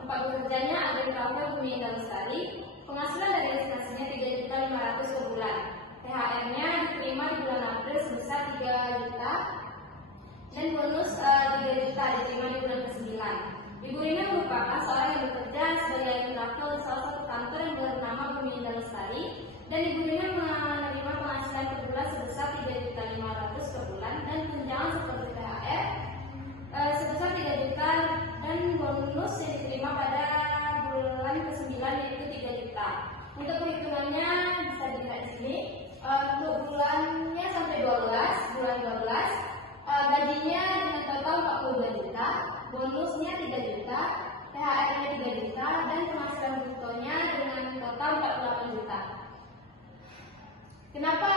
tempat bekerjanya Agrikultur Bumi Indah Lestari, penghasilan dari lisensinya 3.500.000 per bulan. THR-nya diterima di bulan April sebesar 3 juta dan bonus 3 juta diterima di bulan ke-9. Ibu Rina merupakan seorang yang bekerja sebagai akuntan di salah satu kantor yang bernama Bumi Indah Lestari, dan Ibu Rina menerima penghasilan per bulan sebesar 3.500.000 per bulan dan tunjangan seperti THR sebesar 3 juta dan bonus yang diterima pada bulan ke-9 yaitu 3 juta. Untuk perhitungannya bisa dilihat di sini. Untuk bulannya sampai 12, bulan 12, gajinya dengan total 42 juta, bonusnya 3 juta, THR-nya 3 juta, dan penghasilan brutonya dengan total 48 juta. Kenapa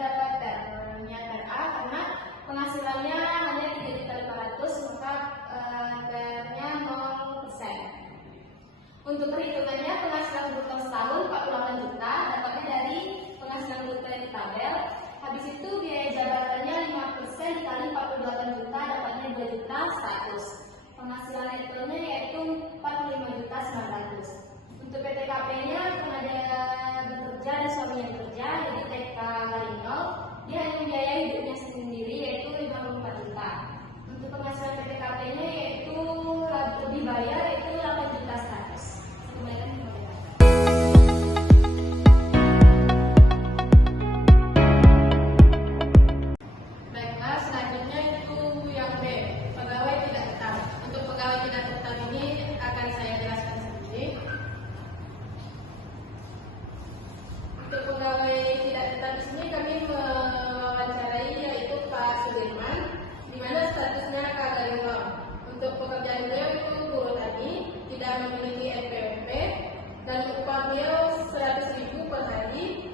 dapat THR-nya Karena penghasilannya hanya 3.500.000, maka THR-nya 0%. Untuk perhitungannya, penghasilan bruto setahun 48 juta, dapatnya dari penghasilan bruto yang di tabel. Habis itu biaya jabatannya 5% dikali 48 juta, dapatnya 2 juta 100. Penghasilan netonya yaitu 45.900. Untuk PTKP-nya karena dia bekerja dan suaminya bekerja, jadi TK garing 0, dia hanya membiayai hidupnya sendiri yaitu 54 juta. Untuk penghasilan PTKP-nya yaitu lebih bayar yaitu 8 juta 100. Baiklah, selanjutnya itu yang B, pegawai tidak tetap. Untuk pegawai tidak tetap ini akan saya jelaskan sendiri. Untuk pegawai tidak tetap di sini kami mewawancarai yaitu Pak Sudirman, di mana statusnya KGL. Untuk pekerjaan beliau itu buruh tani, tidak memiliki NPWP, dan upah beliau 100.000 per hari.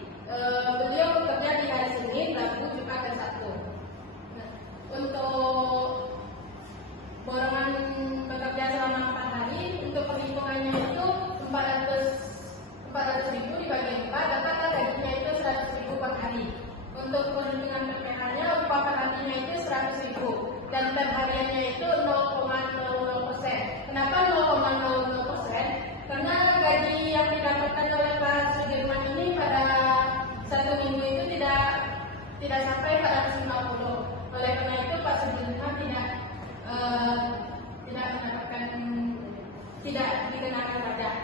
Beliau bekerja di hari Senin, Rabu, Jumat, dan Sabtu. Untuk borongan bekerja selama 4 hari, untuk perhitungannya itu 400.000 dibagi 4, dapatlah gajinya itu 100.000 per hari. Untuk perhitungan PPh-nya, upah per harinya itu 100.000 dan per hariannya itu 0,00%. Kenapa 0,00%? Karena gaji yang didapatkan oleh Pak Sudirman ini pada 1 minggu itu tidak sampai 450. Oleh karena itu Pak Sudirman tidak dikenakan pajak.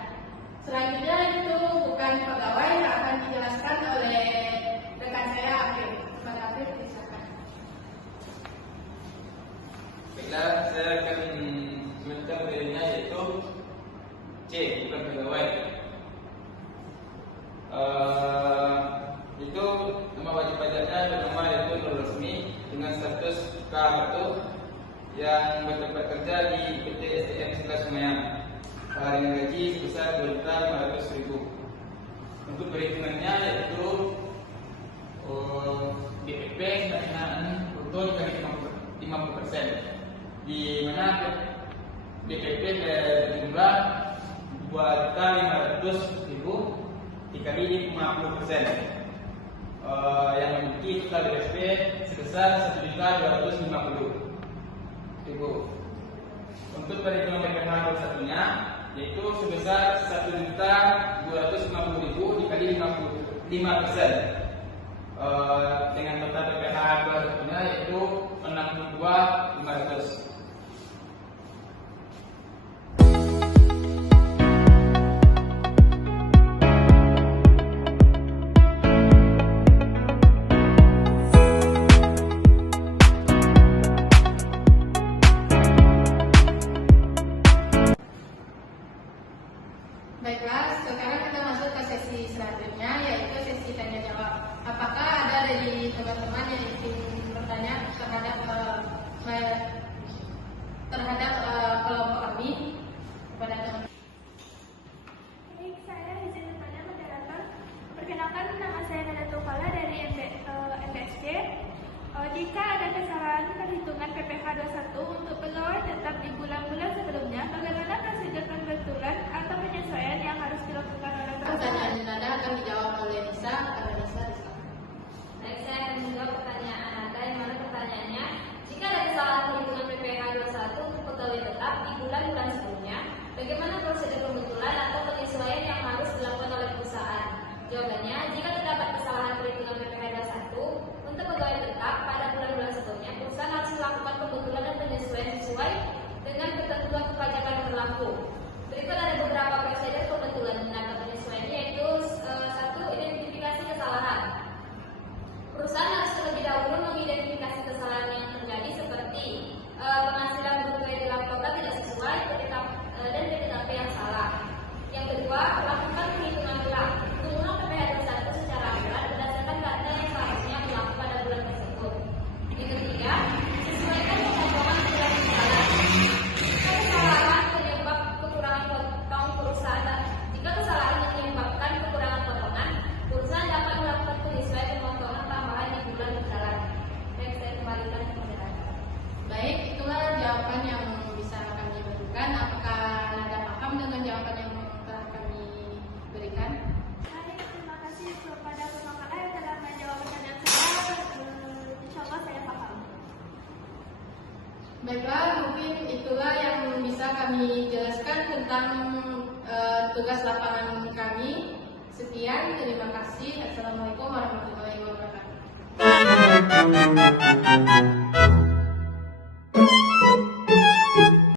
Selanjutnya itu bukan pegawai yang akan dijelaskan oleh rekan saya Afif. Pak Afif, silakan. Baiklah, saya akan mencoba materinya yaitu C, bukan pegawai. Itu nama wajib pajaknya bernama yaitu nur resmi dengan status K1 yang bertempat kerja di PT SDM Sekolah Semayang. Dengan gaji sebesar 2.500.000. Untuk perhitungannya yaitu BPP penerimaan bruto dikali 50%, di mana BPP berjumlah 2.500.000 dikali 50%, yang memiliki total BPP sebesar 1.250.000. Untuk perhitungan PPh satunya yaitu sebesar 1.250.000 dikali 5%, dengan total PPh satunya yaitu 62.500. Baiklah, sekarang kita masuk ke sesi selanjutnya yaitu sesi tanya jawab. Apakah ada dari teman-teman yang ingin bertanya terhadap kelompok kami kepada teman? Baik, saya izin bertanya moderator. Perkenalkan, nama saya Nada Tufala dari MBSD. Jika ada kesalahan perhitungan PPh 21 untuk pegawai tetap di bulan-bulan sebelumnya, bagaimana prosedur pembetulan atau penyesuaian yang harus dilakukan oleh perusahaan? Pertanyaan Nada akan dijawab oleh Nisa. Ada Nisa di sana. Baik, saya akan menjawab pertanyaan Anda, yang mana pertanyaannya waktu. Berikut ada beberapa prosedur pembetulan tenaga penyesuaian, yaitu satu, identifikasi kesalahan. Perusahaan harus terlebih dahulu mengidentifikasi kesalahan yang terjadi seperti penghasilan bruto yang dilaporkan tidak sesuai dan PPKP yang salah. Yang kedua, lakukan perhitungan ulang. Hitung PPh 21 secara akurat berdasarkan data yang seharusnya berlaku pada bulan tersebut. Yang ketiga, sesuaikan pemotongan bulan kesalahan. Jika kesalahan menyebabkan kekurangan potongan, perusahaan dapat melakukan penyesuaian pemotongan tambahan di bulan berjalan. Baik, saya kembalikan ke moderator. Baik, itulah jawaban yang bisa kami berikan. Apakah Nada paham dengan jawaban yang telah kami berikan? Baik, terima kasih kepada pemakaian yang telah menjawab pertanyaan saya. Insya Allah saya paham. Baiklah, mungkin itulah yang bisa kami jelaskan tentang tugas lapangan kami. Sekian, terima kasih. Assalamualaikum warahmatullahi wabarakatuh.